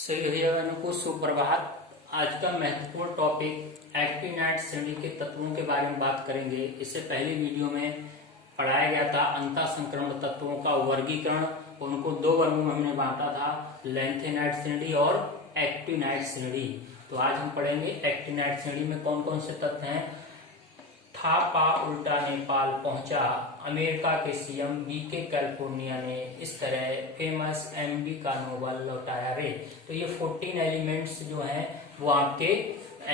सही भैया को सुप्रभात। आज का महत्वपूर्ण टॉपिक एक्टिनाइड श्रेणी के तत्वों के बारे में बात करेंगे। इससे पहले वीडियो में पढ़ाया गया था अंतः संक्रमण तत्वों का वर्गीकरण। उनको दो वर्गों में हमने बांटा था, लैंथेनाइड श्रेणी और एक्टिनाइड श्रेणी। तो आज हम पढ़ेंगे एक्टिनाइड श्रेणी में कौन कौन से तत्व हैं। था पा उल्टा नेपाल पहुंचा, अमेरिका के सीएम बीके कैलिफोर्निया ने इस तरह फेमस एमबी का नोबल लौटाया रे। तो ये 14 एलिमेंट्स जो हैं वो आपके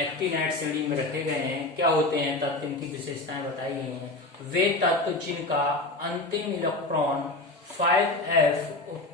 एक्टिनाइड श्रेणी में रखे गए हैं। क्या होते हैं तत्व, इनकी विशेषताएं बताई गई हैं। वे तत्व जिनका अंतिम इलेक्ट्रॉन 5f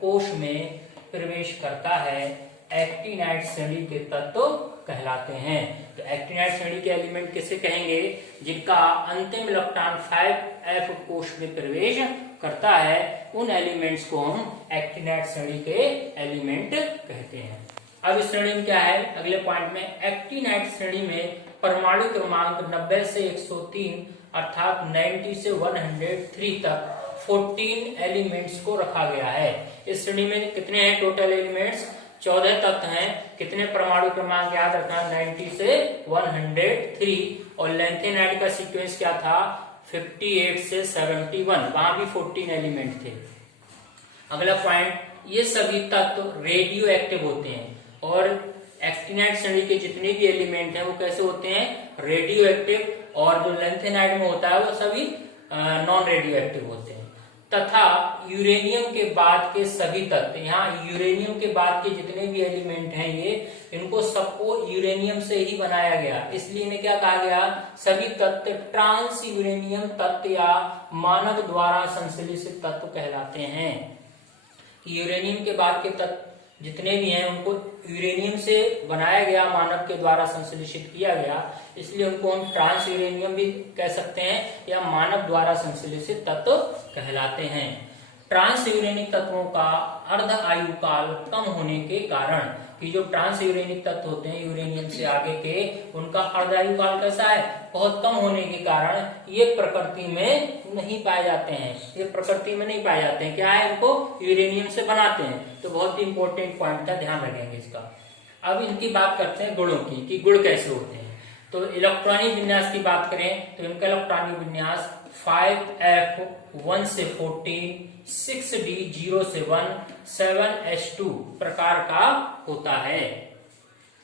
कोश में प्रवेश करता है एक्टिनाइड श्रेणी के तत्व कहलाते हैं। तो एक्टिनाइड श्रेणी के एलिमेंट किसे कहेंगे? जिनका अंतिम इलेक्ट्रॉन 5f कोश में प्रवेश करता है, उन एलिमेंट्स को हम एक्टिनाइड श्रेणी के एलिमेंट कहते हैं। अब इस श्रेणी में क्या है, अगले पॉइंट में एक्टिनाइड श्रेणी में परमाणु क्रमांक 90 से 103 अर्थात 90 से 103 तक 14 एलिमेंट्स को रखा गया है। इस श्रेणी में कितने हैं टोटल एलिमेंट्स? 14 तत्व हैं। कितने परमाणु क्रमांक याद रखना? 90 से 103। और लैंथेनाइड का सीक्वेंस क्या था? 58 से 71। वहां भी 14 एलिमेंट थे। अगला पॉइंट, ये सभी तत्व रेडियो एक्टिव होते हैं। और एक्टिनाइड श्रेणी के जितने भी एलिमेंट हैं वो कैसे होते हैं? Radio active. और जो लैंथेनाइड में होता है वो सभी नॉन रेडियो एक्टिव होते हैं। तथा यूरेनियम के बाद के सभी तत्व, यहाँ यूरेनियम के बाद के जितने भी एलिमेंट हैं ये, इनको सबको यूरेनियम से ही बनाया गया, इसलिए इन्हें क्या कहा गया? सभी तत्व ट्रांस यूरेनियम तत्व या मानव द्वारा संश्लेषित तत्व कहलाते हैं। यूरेनियम के बाद के तत्व जितने भी हैं उनको यूरेनियम से बनाया गया, मानव के द्वारा संश्लेषित किया गया, इसलिए उनको हम ट्रांस यूरेनियम भी कह सकते हैं या मानव द्वारा संश्लेषित तत्व कहलाते हैं। ट्रांस यूरेनिक तत्वों का अर्ध आयु काल कम होने के कारण, कि जो ट्रांस यूरेनिक तत्व होते हैं यूरेनियम से आगे के, उनका अर्ध आयु काल कैसा है? बहुत कम होने के कारण ये प्रकृति में नहीं पाए जाते हैं। ये प्रकृति में नहीं पाए जाते हैं। क्या है? इनको यूरेनियम से बनाते हैं। तो बहुत ही इंपॉर्टेंट पॉइंट था, ध्यान रखेंगे इसका। अब इनकी बात करते हैं गुणों की, कि गुण कैसे होते हैं। तो इलेक्ट्रॉनिक विन्यास की बात करें तो इनका इलेक्ट्रॉनिक विन्यास 5f1 से 14, 6d 0 से 1, 7s2 प्रकार का होता है।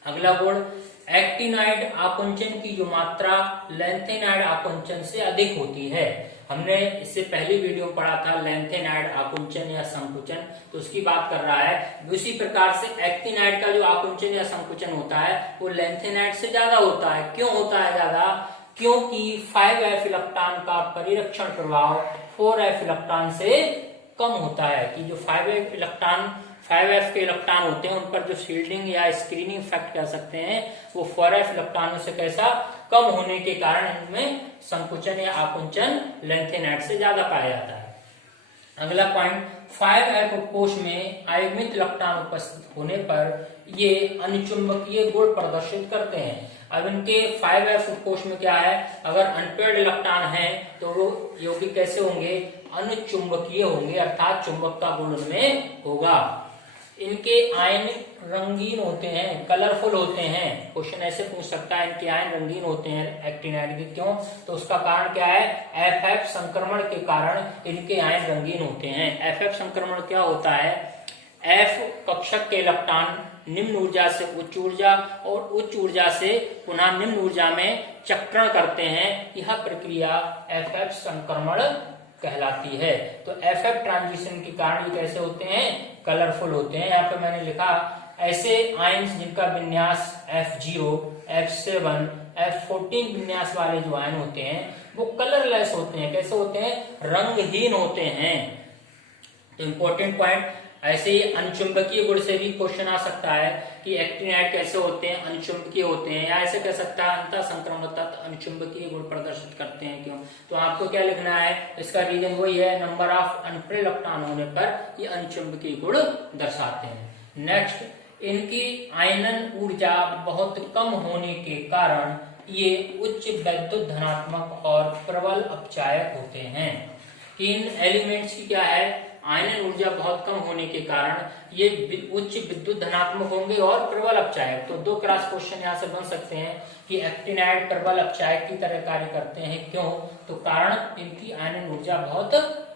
अगला गुण, एक्टिनाइड आकुंचन की जो मात्रा लैंथेनाइड आकुंचन से अधिक होती है। हमने इससे पहले वीडियो में पढ़ा था लैंथेनाइड आकुंचन या संकुचन, तो उसकी बात कर रहा है। उसी प्रकार से एक्टिनाइड का जो आकुंचन या संकुचन होता है वो लैंथेनाइड से ज्यादा होता है। क्यों होता है ज्यादा? क्योंकि 5f इलेक्ट्रॉन का परिरक्षण प्रभाव 4f इलेक्ट्रॉन से कम होता है। कि जो 5f के इलेक्ट्रॉन होते हैं उन पर जो शील्डिंग या स्क्रीनिंग इफेक्ट कह सकते हैं वो 4f इलेक्ट्रॉनों से कैसा कम होने के कारण इनमें संकुचन या आकुंचन लैंथेनाइड से ज्यादा पाया जाता है। अगला पॉइंट, 5f कोश में आयुग्मित इलेक्ट्रॉन उपस्थित होने पर ये अनुचुंबकीय गुण प्रदर्शित करते हैं। अब इनके 5f कोश में क्या है? अगर अनपेयर्ड इलेक्ट्रॉन है तो वो यौगिक कैसे होंगे? अनुचुंबकीय होंगे, अर्थात चुंबक का गुण उनमें होगा। इनके आयन रंगीन होते हैं, कलरफुल होते हैं। क्वेश्चन ऐसे पूछ सकता है इनके आयन रंगीन होते हैं एक्टिनाइड के, क्यों? तो उसका कारण क्या है? FF संक्रमण के कारण इनके आयन रंगीन होते हैं। FF संक्रमण क्या होता है? F कक्षक के इलेक्ट्रॉन निम्न ऊर्जा से उच्च ऊर्जा और उच्च ऊर्जा से पुनः निम्न ऊर्जा में चक्रण करते हैं। यह प्रक्रिया FF संक्रमण कहलाती है। तो FF ट्रांजिशन के कारण ये कैसे होते हैं? कलरफुल होते हैं। यहाँ पे मैंने लिखा ऐसे आयन्स जिनका विन्यास F0, F7, F14 विन्यास वाले जो आयन होते हैं वो कलरलेस होते हैं। कैसे होते हैं? रंगहीन होते हैं। तो इंपॉर्टेंट पॉइंट, ऐसे ही अनुचुंबकीय गुण से भी क्वेश्चन आ सकता है कि एक्टिनाइड कैसे होते हैं? अनुचुंबकीय होते हैं। या ऐसे कह सकता है अंतः संक्रमण तत्व अनुचुंबकीय गुण प्रदर्शित करते हैं। क्यों? तो आपको क्या लिखना है? इसका रीजन वही है, नंबर ऑफ अनपेयर्ड इलेक्ट्रॉन होने पर ये अनुचुंबकीय गुण दर्शाते हैं। नेक्स्ट, इनकी आयनन ऊर्जा बहुत कम होने के कारण ये उच्च वैद्युत धनात्मक और प्रबल अपचायक होते हैं। इन एलिमेंट्स की क्या है? आयनन ऊर्जा बहुत कम होने के कारण ये उच्च विद्युत धनात्मक होंगे और प्रबल अपचायक। तो दो क्रॉस क्वेश्चन यहाँ से बन सकते हैं कि एक्टिनाइड प्रबल अपचायक की तरह कार्य करते हैं, क्यों? तो कारण इनकी आयनन ऊर्जा बहुत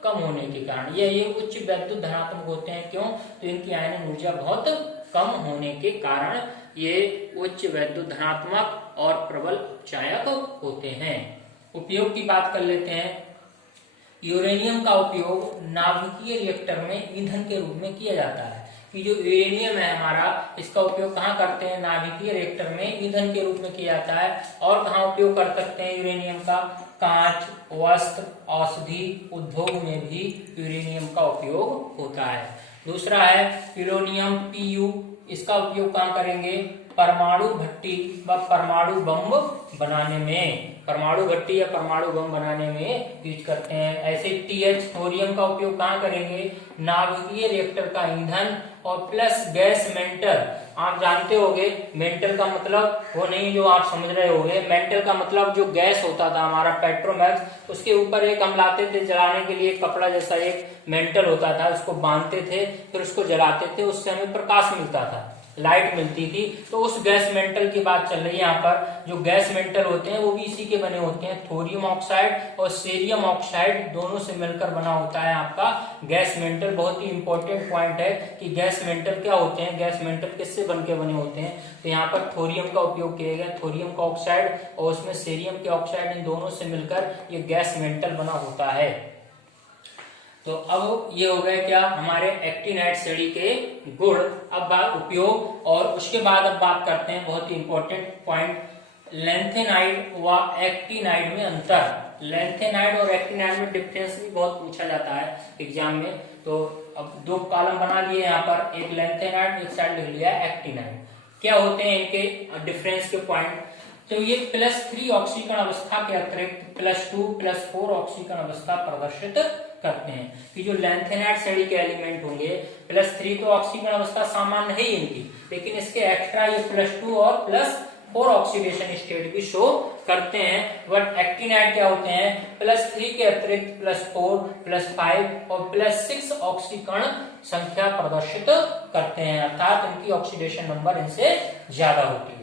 कम होने के कारण। ये उच्च विद्युत धनात्मक होते हैं, क्यों? तो इनकी आयनन ऊर्जा बहुत कम होने के कारण ये उच्च विद्युत धनात्मक और प्रबल अपचायक होते हैं। उपयोग की बात कर लेते हैं। यूरेनियम का उपयोग नाभिकीय रिएक्टर में ईंधन के रूप में किया जाता है। कि जो यूरेनियम है हमारा, इसका उपयोग कहाँ करते हैं? नाभिकीय रिएक्टर में ईंधन के रूप में किया जाता है। और कहाँ उपयोग कर सकते हैं यूरेनियम का? कांच, वस्त्र, औषधि उद्योग में भी यूरेनियम का उपयोग होता है। दूसरा है यूरेनियम PU, इसका उपयोग कहाँ करेंगे? परमाणु भट्टी व परमाणु बम बनाने में, परमाणु भट्टी या परमाणु बम बनाने में यूज करते हैं। ऐसे TH थोरियम का उपयोग कहाँ करेंगे? नाभिकीय रिएक्टर का ईंधन और प्लस गैस मेंटल। आप जानते होंगे मेंटल का मतलब वो नहीं जो आप समझ रहे होंगे। मेंटल का मतलब जो गैस होता था हमारा पेट्रोमैक्स, उसके ऊपर एक हम लाते थे जलाने के लिए, कपड़ा जैसा एक मेंटल होता था, उसको बांधते थे, फिर उसको जलाते थे, उससे हमें प्रकाश मिलता था, लाइट मिलती थी। तो उस गैस मेंटल की बात चल रही है यहाँ पर। जो गैस मेंटल होते हैं वो भी इसी के बने होते हैं। थोरियम ऑक्साइड और सेरियम ऑक्साइड दोनों से मिलकर बना होता है आपका गैस मेंटल। बहुत ही इंपॉर्टेंट पॉइंट है कि गैस मेंटल क्या होते हैं, गैस मेंटल किससे बनके बने होते हैं। तो यहाँ पर थोरियम का उपयोग किया गया, थोरियम का ऑक्साइड और उसमें सेरियम के ऑक्साइड, इन दोनों से मिलकर ये गैस मेंटल बना होता है। तो अब ये हो गए क्या हमारे एक्टिनाइड श्रेणी के गुण। अब उपयोग, और उसके बाद अब बात करते हैं बहुत ही इंपॉर्टेंट पॉइंट, लैंथेनाइड व एक्टिनाइड में अंतर। लैंथेनाइड और एक्टिनाइड में डिफरेंस भी बहुत पूछा जाता है एग्जाम में। तो अब दो कॉलम बना लिए यहाँ पर, एक लैंथेनाइड, एक साइड लिख लिया एक्टिनाइड। क्या होते हैं इनके डिफरेंस के पॉइंट? तो ये +3 ऑक्सीकरण अवस्था के अतिरिक्त +2, +4 ऑक्सीकरण अवस्था प्रदर्शित करते हैं। कि जो लैंथेनाइड श्रेणी के एलिमेंट होंगे, +3 तो ऑक्सीकरण अवस्था सामान्य है ही इनकी, लेकिन इसके एक्स्ट्रा ये +2 और +4 ऑक्सीडेशन स्टेट भी शो करते हैं। बट एक्टिनाइड क्या होते हैं? +3 के अतिरिक्त +4, +5 और +6 ऑक्सीकरण संख्या प्रदर्शित करते हैं, अर्थात इनकी ऑक्सीडेशन नंबर इनसे ज्यादा होती है।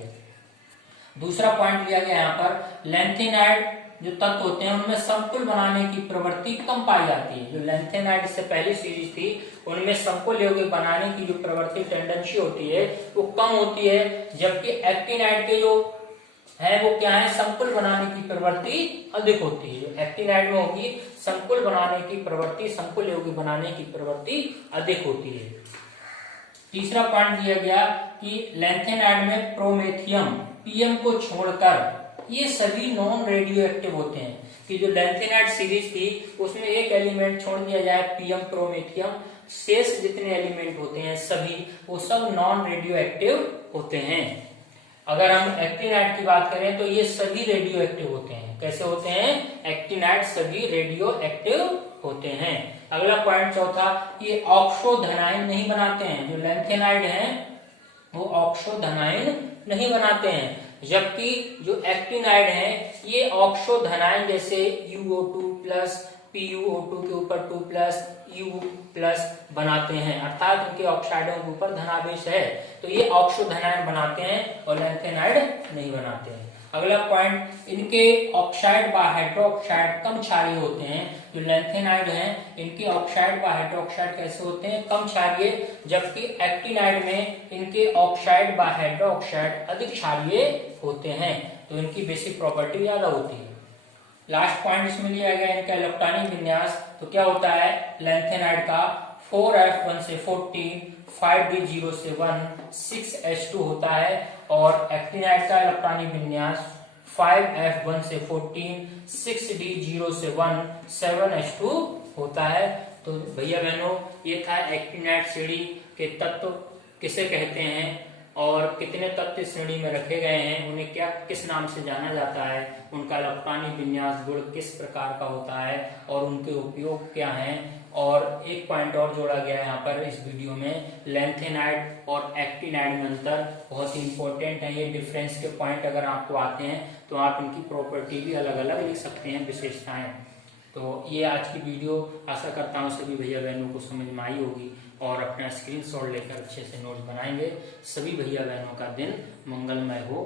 दूसरा पॉइंट लिया गया यहाँ पर, लैंथेनाइड जो तत्व होते हैं उनमें संकुल बनाने की प्रवृत्ति कम पाई जाती है। जो लैंथेनाइड से पहली सीरीज थी उनमें संकुल यौगिक बनाने की जो प्रवृत्ति टेंडेंसी होती है वो कम होती है, जबकि एक्टिनाइड के जो है वो क्या है? संकुल बनाने की प्रवृत्ति अधिक होती है। एक्टिनाइड में होगी संकुल बनाने की प्रवृत्ति, संकुल यौगिक बनाने की प्रवृत्ति अधिक होती है। तीसरा पॉइंट दिया गया कि लैंथेनाइड में प्रोमेथियम PM को छोड़कर ये सभी नॉन रेडियो एक्टिव होते हैं। कि जो लैंथेनाइड सीरीज थी उसमें एक एलिमेंट छोड़ दिया जाए PM प्रोमेथियम, शेष जितने एलिमेंट होते हैं सभी वो सब नॉन रेडियो एक्टिव होते हैं। अगर हम एक्टिनाइड की बात करें तो ये सभी रेडियो एक्टिव होते हैं। कैसे होते हैं? एक्टिनाइड सभी रेडियो एक्टिव होते हैं। अगला पॉइंट चौथा, ये ऑक्सोधनाइन नहीं बनाते हैं। जो लैंथेनाइड हैं वो ऑक्सोधनाइन नहीं बनाते हैं, जबकि जो एक्टिनाइड हैं ये ऑक्सोधनाइन जैसे UO2+, PuO2 के ऊपर 2+, U+ बनाते हैं, अर्थात इनके ऑक्साइडों के ऊपर धनावेश है, तो ये ऑक्सोधनाइन बनाते हैं और लैंथेनाइड नहीं बनाते हैं। अगला पॉइंट, इनके ऑक्साइड व हाइड्रोक्साइड कम क्षारीय होते हैं। जो लैंथेनाइड हैं इनके ऑक्साइड व हाइड्रोक्साइड कैसे होते हैं? कम क्षारीय, जबकि एक्टिनाइड में इनके ऑक्साइड व हाइड्रोक्साइड अधिक क्षारीय होते हैं, तो इनकी बेसिक प्रॉपर्टी ज्यादा होती है। लास्ट पॉइंट इसमें लिया गया इनका इलेक्ट्रॉनिक विन्यास। तो क्या होता है लैंथेनाइड का? 4F1 से 14, 5D0 से 1, 6H2 होता है, और एक्टिनाइड का इलेक्ट्रॉनिक विन्यास 5F1 से 14, 6D0 से 1, 7H2 होता है। तो भैया बहनों ये था एक्टिनाइड श्रेणी के तत्व किसे कहते हैं और कितने तत्व श्रेणी में रखे गए हैं, उन्हें क्या किस नाम से जाना जाता है, उनका इलेक्ट्रॉनिक विन्यास गुण किस प्रकार का होता है और उनके उपयोग क्या हैं। और एक पॉइंट और जोड़ा गया है यहाँ पर इस वीडियो में, लैंथेनाइड और एक्टिनाइड में अंतर बहुत ही इंपॉर्टेंट है। ये डिफरेंस के पॉइंट अगर आपको आते हैं तो आप इनकी प्रॉपर्टी भी अलग अलग लिख सकते हैं, विशेषताएं। तो ये आज की वीडियो आशा करता हूँ सभी भैया बहनों को समझ में आई होगी और अपना स्क्रीनशॉट लेकर अच्छे से नोट्स बनाएंगे। सभी भैया बहनों का दिन मंगलमय हो।